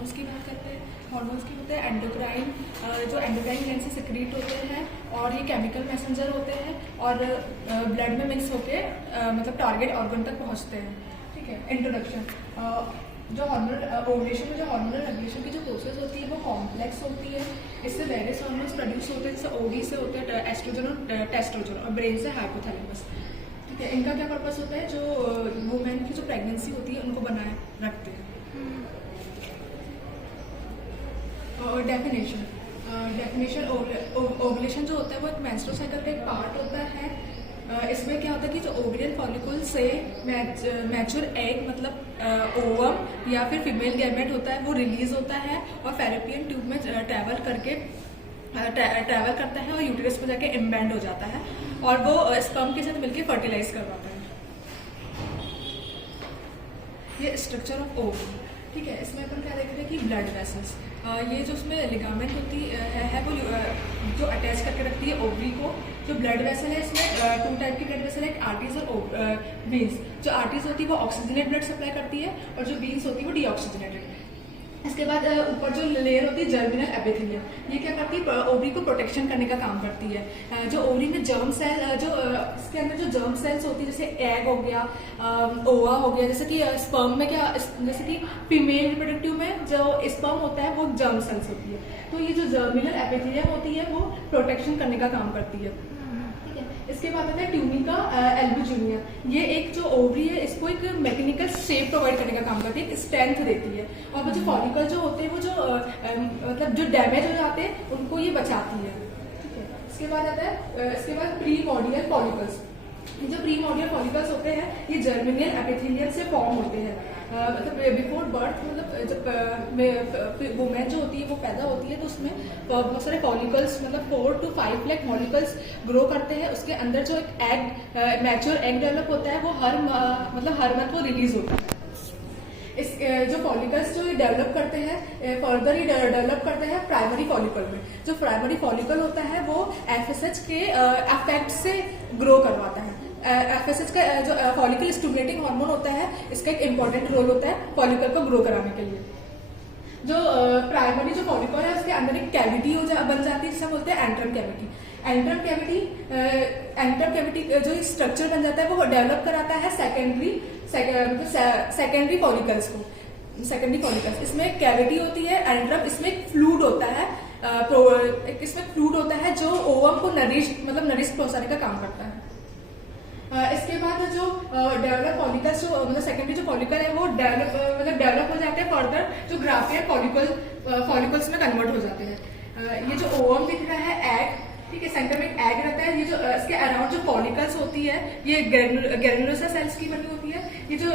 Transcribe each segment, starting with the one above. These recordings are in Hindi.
हार्मोन्स की बात करते हैं, हार्मोन्स की होते हैं एंडोक्राइन, जो एंडोक्राइन ग्लैंड से सिक्रीट होते हैं और ये केमिकल मैसेंजर होते हैं और ब्लड में मिक्स होके मतलब टारगेट ऑर्गन तक पहुंचते हैं। ठीक है, इंट्रोडक्शन। जो हार्मोनल ओवुलेशन में जो हार्मोनल रेगुलेशन की जो प्रोसेस होती है वो कॉम्प्लेक्स होती है। इससे वेरियस हार्मोन्स प्रोड्यूस होते हैं, जैसे ओडी से होते हैं एस्ट्रोजन और टेस्टोजन, और ब्रेन से हाइपोथैलेमस। ठीक है, इनका क्या पर्पस होता है, जो वुमेन की जो प्रेगनेंसी होती है उनको बनाए रखते हैं। और डेफिनेशन ओवुलेशन जो होता है वो एक मेंस्ट्रुअल साइकिल का एक पार्ट होता है। इसमें क्या होता है कि जो ओवेरियन फॉलिकल से मैच्योर एग मतलब ओवम या फिर फीमेल गैमेट होता है वो रिलीज होता है और फैलोपियन ट्यूब में ट्रैवल करता है और यूटेरस में जाके इम्बैंड हो जाता है और वो स्पर्म के साथ मिलकर फर्टिलाइज करवाता है। ये स्ट्रक्चर ऑफ ओवम। ठीक है, इसमें अपन क्या देखते हैं कि ब्लड वेसल्स, ये जो उसमें लिगामेंट होती है वो जो अटैच करके रखती है ओवरी को। जो ब्लड वेसल है इसमें 2 टाइप की ब्लड वेसल है, एक आर्टरीज और वीन्स। जो आर्टरीज होती है वो ऑक्सीजनेट ब्लड सप्लाई करती है और जो वीन्स होती है वो डीऑक्सीजनेटेड। इसके बाद ऊपर जो लेयर होती है जर्मिनल एपिथेलियम, ये क्या करती है, ओवरी को प्रोटेक्शन करने का काम करती है। जो ओवरी में जर्म सेल, जो इसके अंदर जो जर्म सेल्स होती है, जैसे एग हो गया, ओवा हो गया, जैसे कि स्पर्म में क्या, जैसे कि फीमेल रिप्रोडक्टिव में जो स्पर्म होता है वो जर्म सेल्स होती है। तो ये जो जर्मिनल एपिथेलियम होती है वो प्रोटेक्शन करने का काम करती है। इसके बाद आता है ट्यूनिका एल्बुजिनिया। ये एक जो ओवरी है इसको एक मैकेनिकल शेप प्रोवाइड करने का काम करती है, स्ट्रेंथ देती है। और वो जो फॉलिकल जो होते हैं वो जो मतलब जो डैमेज हो जाते हैं उनको ये बचाती है। ठीक है, इसके बाद आता है इसके बाद प्रीमोर्डियल फॉलिकल्स। जो प्रीमोर्डियल फॉलिकल्स होते हैं ये जर्मिनियल एपिथेलियम से फॉर्म होते हैं। मतलब बिफोर बर्थ, मतलब जब वुमेन जो होती है वो पैदा होती है तो उसमें बहुत सारे फॉलिकल्स, मतलब 4 to 5 लाख फॉलिकल्स ग्रो करते हैं। उसके अंदर जो एक एग, मैच्योर एग डेवलप होता है वो हर मंथ वो रिलीज होता है। इस जो फॉलिकल्स जो डेवलप करते हैं फर्दर ही डेवलप करते हैं प्राइमरी फॉलिकल में। जो प्राइमरी फॉलिकल होता है वो एफएसएच के इफेक्ट से ग्रो करवाता है। एफएसएच का जो फॉलिकल स्टिमुलेटिंग हार्मोन होता है, इसका एक इम्पॉर्टेंट रोल होता है फॉलिकल को ग्रो कराने के लिए। जो प्राइमरी जो फॉलिकल है उसके अंदर एक कैविटी बन जाती है जिसे बोलते हैं एंट्रम कैविटी। एंट्रम कैविटी जो स्ट्रक्चर बन जाता है वो डेवलप कराता है सेकेंडरी फॉलिकल्स को। सेकेंडरी फॉलिकल्स, इसमें कैविटी होती है एंट्रम, इसमें एक फ्लूइड होता है, इसमें फ्लूइड होता है जो ओवम को नरिश पहुंचाने का काम करता है। इसके बाद जो डेवलप फॉलिकल्स, जो मतलब सेकेंडरी जो फॉलिकल है वो डेवलप हो जाते हैं फर्दर, जो ग्राफियर फॉलिकल्स में कन्वर्ट हो जाते हैं। ये जो ओवम दिख रहा है एग, ठीक है, सेंटर में एग रहता है। ये जो इसके अराउंड जो फॉलिकल्स होती है ये ग्रेनुलोसा सेल्स की बनी होती है। ये जो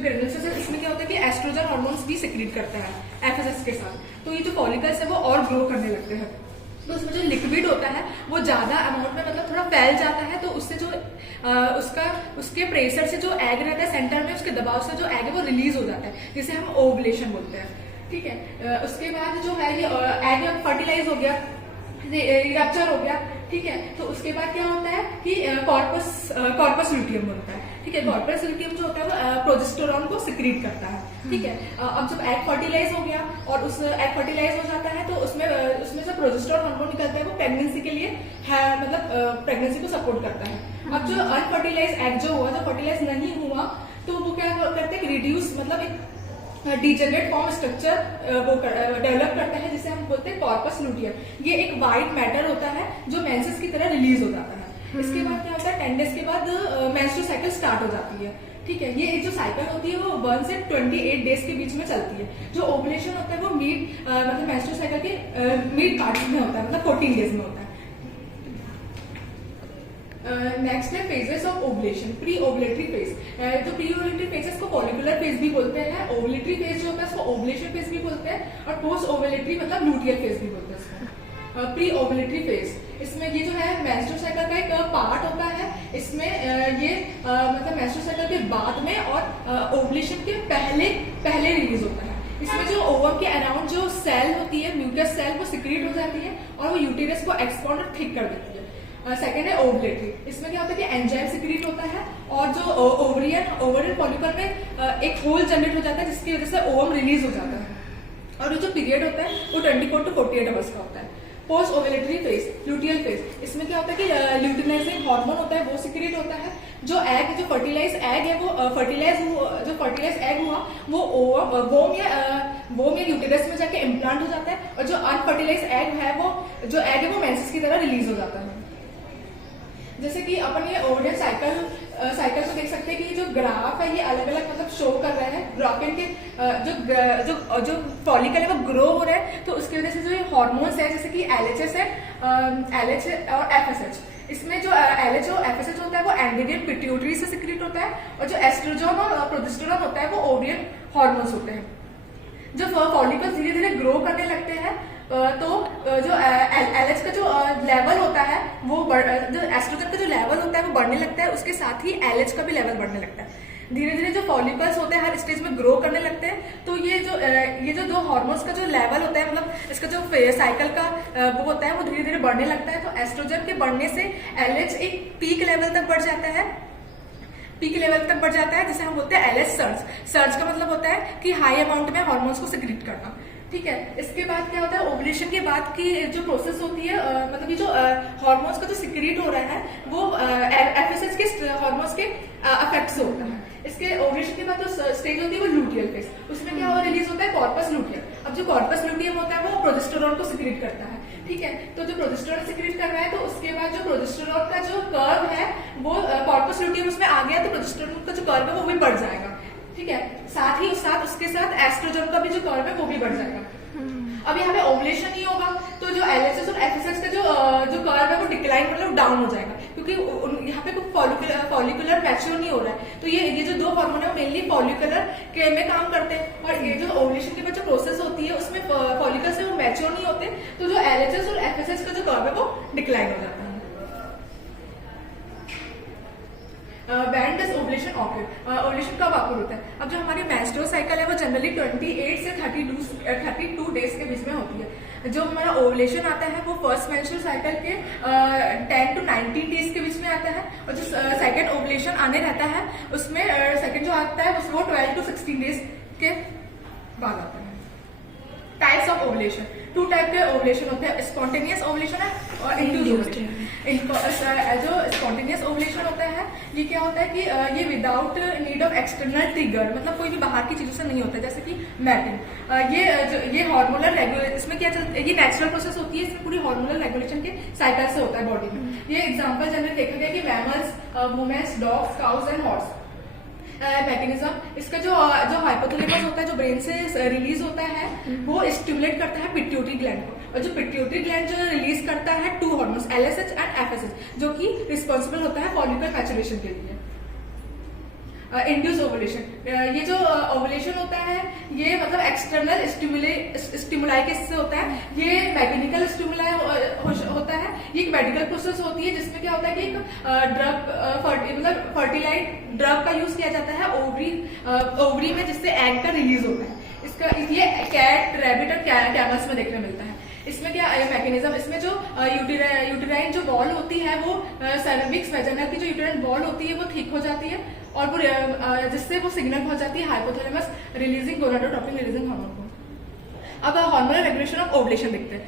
ग्रेनुलोसा सेल्स, इसमें क्या होता है कि एस्ट्रोजन हार्मोन्स भी सिक्रीट करता है एफएसएच के साथ। तो ये जो फॉलिकल्स है वो और ग्रो करने लगते हैं। तो उसमें जो लिक्विड होता है वो ज्यादा अमाउंट में मतलब थोड़ा फैल जाता है, तो उससे जो उसके प्रेशर से जो एग रहता है सेंटर में, उसके दबाव से जो एग है वो रिलीज हो जाता है, जिसे हम ओवुलेशन बोलते हैं। ठीक है, उसके बाद जो है ये एग फर्टिलाइज हो गया, रप्चर हो गया। ठीक है, तो उसके बाद क्या होता है कि कॉर्पस ल्यूटियम बनता है। ठीक है, कॉर्पस ल्यूटियम जो होता है वो प्रोजेस्टेरोन को सिक्रीट करता है। ठीक है, अब जब एग फर्टिलाइज हो गया और उस एग फर्टिलाइज हो जाता है तो उसमें से प्रोजेस्टेरोन हार्मोन निकलता है, वो प्रेगनेंसी के लिए है, मतलब प्रेगनेंसी को सपोर्ट करता है। अब जो अनफर्टिलाइज एग जो हुआ, जो फर्टिलाइज नहीं हुआ, तो वो क्या करते हैं, रिड्यूस मतलब एक डिजेनरेट फॉर्म स्ट्रक्चर वो डेवलप करता है जिसे हम बोलते हैं कॉर्पस लूटियम। ये एक व्हाइट मैटर होता है जो मेंसेस की तरह रिलीज हो जाता है। इसके बाद क्या होता है, 10 डेज के बाद मेंस्ट्रुअल साइकिल स्टार्ट हो जाती है। ठीक है, ये जो साइकिल होती है वो 1 से 28 डेज के बीच में चलती है। जो ओवुलेशन होता है वो मतलब मेंस्ट्रुअल साइकिल के मिड पार्ट में होता है, मतलब 14 डेज में होता है। नेक्स्ट है phases of ovulation. Pre ovulatory phase, जो प्री ओवुलेटरी फेज है इसको फॉलिकुलर फेज भी बोलते हैं। ओवुलेटरी फेज जो होता है उसको ओवुलेशन फेज भी बोलते हैं और पोस्ट ओवुलेटरी मतलब लूटियल फेज भी बोलते हैं इसको। प्री ओवुलेटरी फेज, इसमें ये जो है मेंस्ट्रुअल साइकिल का एक पार्ट होता है। इसमें ये मतलब मेंस्ट्रुअल साइकिल के बाद में और ओवुलेशन के पहले रिलीज होता है। इसमें जो ओवम के अराउंड जो सेल होती है, म्यूकस सेल, वो सिक्रीट हो जाती है और वो यूटेरस को एक्सपांड और थिक कर देती है। सेकेंड है ओवुलेटरी, इसमें क्या होता है कि एंजाइम सिक्रीट होता है और जो ओवरियन फॉलिकल में एक होल जनरेट हो जाता है जिसकी वजह से ओवम रिलीज हो जाता है। और जो पीरियड होता है वो 24 to 48 आवर्स का होता है। पोस्ट ओवेलेटरी फेज, ल्यूटियल फेज, इसमें क्या होता है कि ल्यूटिनाइजिंग हार्मोन होता है वो सिक्रेट होता है। जो फर्टिलाइज एग है वो फर्टिलाइज एग हुआ वो वोम या यूटेरस में जाके इम्प्लांट हो जाता है, और जो अनफर्टिलाइज एग है वो मेंसेस की तरह रिलीज हो जाता है। जैसे कि अपन ये ओवरियल साइकिल को देख सकते हैं कि जो ग्राफ है ये अलग अलग मतलब शो कर रहा है। ग्राफिन के जो फॉलिकल है वो ग्रो हो रहा है, तो उसकी वजह से जो हार्मोन्स है जैसे कि LHS है, LH और FSH, इसमें जो LH और FSH होता है वो एंटीरियर पिट्यूटरी से सिक्रेट होता है, और जो एस्ट्रोजन और प्रोजेस्टेरोन होता है वो ओवरियल हार्मोन्स होते हैं। जब फॉलिकल्स धीरे धीरे ग्रो करने लगते हैं तो जो LH का जो लेवल होता है वो जो एस्ट्रोजन का जो लेवल होता है वो बढ़ने लगता है, उसके साथ ही LH का भी लेवल बढ़ने लगता है। धीरे धीरे जो फॉलिकल्स होते हैं हर स्टेज में ग्रो करने लगते हैं, तो ये जो दो हार्मोन्स का जो लेवल होता है मतलब इसका जो साइकिल का वो होता है वो धीरे धीरे बढ़ने लगता है। तो एस्ट्रोजन के बढ़ने से LH एक पीक लेवल तक बढ़ जाता है, जिसे हम बोलते हैं LH सर्ज का मतलब होता है कि हाई अमाउंट में हार्मोन्स को सिक्रेट करना। ठीक है, इसके बाद क्या होता है, ओवुलेशन के बाद की जो प्रोसेस होती है मतलब ये जो हार्मोन्स का जो सिक्रेट हो रहा है वो FSH के हार्मोन्स के अफेक्ट से होता है। इसके ओवुलेशन के बाद जो स्टेज होती है वो लूटियल फेज, उसमें क्या रिलीज होता है कॉर्पस लूटियम। अब जो कॉर्पस लूटियम होता है वो प्रोजेस्टेरोन को सिक्रेट करता है। ठीक है, तो जो प्रोजेस्टेरोन सिक्रेट कर रहा है तो उसके बाद जो प्रोजेस्टेरोन का जो कर्व है वो कॉर्पस लूटियम उसमें आ गया तो प्रोजेस्टेरोन का जो कर्व है वो भी बढ़ जाएगा। ठीक है, साथ ही उसके साथ एस्ट्रोजन का भी जो कर्व है वो भी बढ़ जाएगा। अब यहाँ पे ओवुलेशन नहीं होगा तो जो LHS और FSH का जो कर्व है वो डिक्लाइन मतलब डाउन हो जाएगा, क्योंकि यहाँ पे फॉलिकुलर मैच्योर नहीं हो रहा है। तो ये जो दो हार्मोन है मेनली फॉलिकुलर के में काम करते हैं, और ये जो ओवुलेशन के बाद जो प्रोसेस होती है उसमें फॉलिकल से वो मैच्योर नहीं होते, तो जो LHS और FSH का जो कर्व है वो डिक्लाइन हो जाता है। When does ovulation occur? Ovulation कब ऑकर होता है? अब जो हमारी मेंस्ट्रुअल साइकिल है वो जनरली 28 से 32 डेज के बीच में होती है। जो हमारा ओवुलेशन आता है वो फर्स्ट मेंस्ट्रुअल साइकिल के 10 to 19 डेज के बीच में आता है, और जो सेकंड ओवुलेशन आने रहता है उसमें सेकंड जो आता है वो 12 to 16 डेज के बाद आता है। टाइप्स ऑफ ओवुलेशन, 2 टाइप के ओवुलेशन होते हैं, स्पॉन्टेनियस ओवुलेशन है और इंड्यूस्ड ओवुलेशन। जो स्पॉन्टेनियस ओवुलेशन होता है ये क्या होता है कि ये without need of external trigger, मतलब कोई भी बाहर की चीजों से नहीं होता है, जैसे कि मैटिंग। ये हार्मोनल इसमें क्या चलता है, ये नेचुरल प्रोसेस होती है, इसमें पूरी हार्मोनल रेगुलेशन के साइकिल से होता है बॉडी में। ये एग्जाम्पल जनरल देखा गया कि mammals, womens, dogs, cows and horse. Mechanism, इसका जो हाइपोथैलेमस होता है जो ब्रेन से रिलीज होता है वो स्टिमुलेट करता है पिट्यूटरी ग्लैंड को, और जो पिट्यूटरी ग्लैंड जो रिलीज करता है 2 हार्मोन्स LSH एंड FSH जो कि रिस्पॉन्सिबल होता है फॉलिकल मैच्योरेशन के लिए। इंड्यूस ओवुलेशन, ये जो ओवुलेशन होता है ये मतलब एक्सटर्नल स्टिमुलाई के इससे होता है। ये मैकेनिकल स्टिमुलाई होता है, ये एक मेडिकल प्रोसेस होती है जिसमें क्या होता है कि एक ड्रग फर्टिलाइज ड्रग का यूज किया जाता है ओवरी में, जिससे एग का रिलीज होता है। इसका ये कैट, रैबिट और कैमल्स में देखने मिलता है। इसमें क्या मैकेनिज्म, इसमें जो यूटेराइन जो वॉल होती है वो सर्विक्स वेजाइना की जो यूटेराइन वॉल होती है वो ठीक हो जाती है, और वो जिससे वो सिग्नल पहुंच जाती है hypothalamus releasing gonadotropin releasing hormone को। अब हार्मोनल रेगुलेशन ऑफ ओवुलेशन देखते हैं।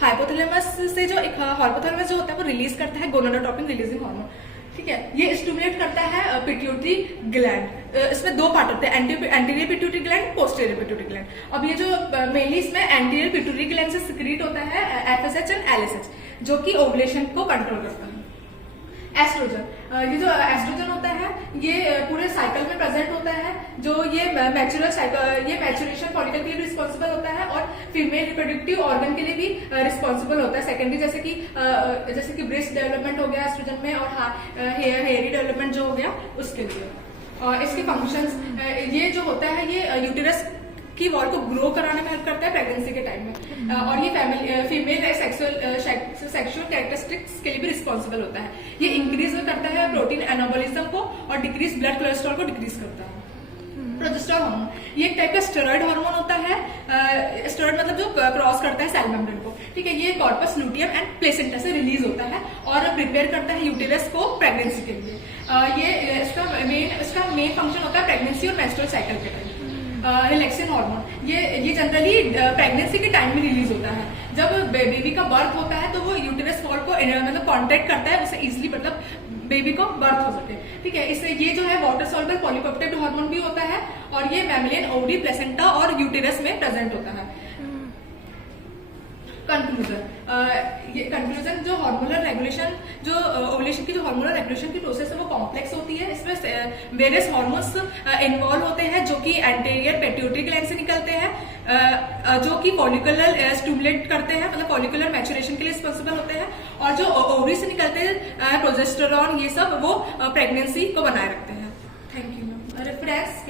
हाइपोथैलेमस से जो एक हाइपोथैलेमस जो होता है वो रिलीज करता है गोनाडोट्रोपिन रिलीजिंग हार्मोन। ठीक है, ये स्टिमुलेट करता है पिट्यूटरी ग्लैंड। इसमें 2 पार्ट होते हैं, anterior pituitary gland, posterior pituitary gland. अब ये जो मेनली इसमें एंटीरियर पिट्यूटरी ग्लैंड से सिक्रीट होता है FSH एंड LSH जो कि ओवुलेशन को कंट्रोल करता है। एस्ट्रोजन, ये जो एस्ट्रोजन होता है ये पूरे साइकिल में प्रेजेंट होता है, जो ये मैच्योरेशन फॉलिकल के लिए भी रिस्पॉन्सिबल होता है और फीमेल रिप्रोडक्टिव ऑर्गन के लिए भी रिस्पॉन्सिबल होता है। सेकेंडरी जैसे कि ब्रेस्ट डेवलपमेंट हो गया एस्ट्रोजन में, और हेयरी डेवलपमेंट जो हो गया उसके लिए। इसके फंक्शंस, ये जो होता है ये यूटेरस की वॉल को ग्रो कराने में हेल्प करता है प्रेगनेंसी के टाइम में, और ये फीमेल सेक्सुअल कैरेक्टरिस्टिक्स के लिए भी रिस्पॉन्सिबल होता है। ये इंक्रीज करता है प्रोटीन एनाबॉलिज्म को और डिक्रीज ब्लड कोलेस्ट्रॉल को डिक्रीज करता है। प्रोजेस्टेरोन हार्मोन, ये एक टाइप का स्टेरॉइड हार्मोन होता है। स्टेरॉइड मतलब जो क्रॉस करता है सेल मेम्ब्रेन को। ठीक है, ये कॉर्पस लूटियम एंड प्लेसेंटा से रिलीज होता है और प्रिपेयर करता है यूटेरस को प्रेगनेंसी के लिए। इसका मेन फंक्शन होता है प्रेगनेंसी और मेंस्ट्रुअल साइकिल के टाइम। रिलैक्सिन हार्मोन, ये जनरली प्रेगनेंसी के टाइम में रिलीज होता है। जब बेबी का बर्थ होता है तो वो यूटेरस वॉल को मतलब कॉन्ट्रैक्ट करता है, उससे इजिली मतलब बेबी को बर्थ हो सके। ठीक है, इससे ये जो है वाटर सॉल्युबल पॉलीपेप्टाइड हार्मोन भी होता है और ये मैमिलियन ओवरी प्लेसेंटा और यूटेरस में प्रेजेंट होता है। कंक्लूजन, ये कंक्लूजन जो हार्मोनल रेगुलेशन, जो ओवुलेशन की जो हार्मोनल रेगुलेशन की प्रोसेस है वो कॉम्प्लेक्स होती है। इसमें वेरियस हार्मोन्स इन्वॉल्व होते हैं जो कि एंटीरियर पेट्यूटरी ग्लैंड से निकलते हैं, जो कि फॉलिकुलर स्टिमुलेट करते हैं, मतलब फॉलिकुलर मैचुरेशन के लिए रिस्पॉन्सिबल होते हैं, और जो ओवरी से निकलते हैं प्रोजेस्टेरॉन, ये सब वो प्रेगनेंसी को बनाए रखते हैं। Thank you ma'am. रेफरेंस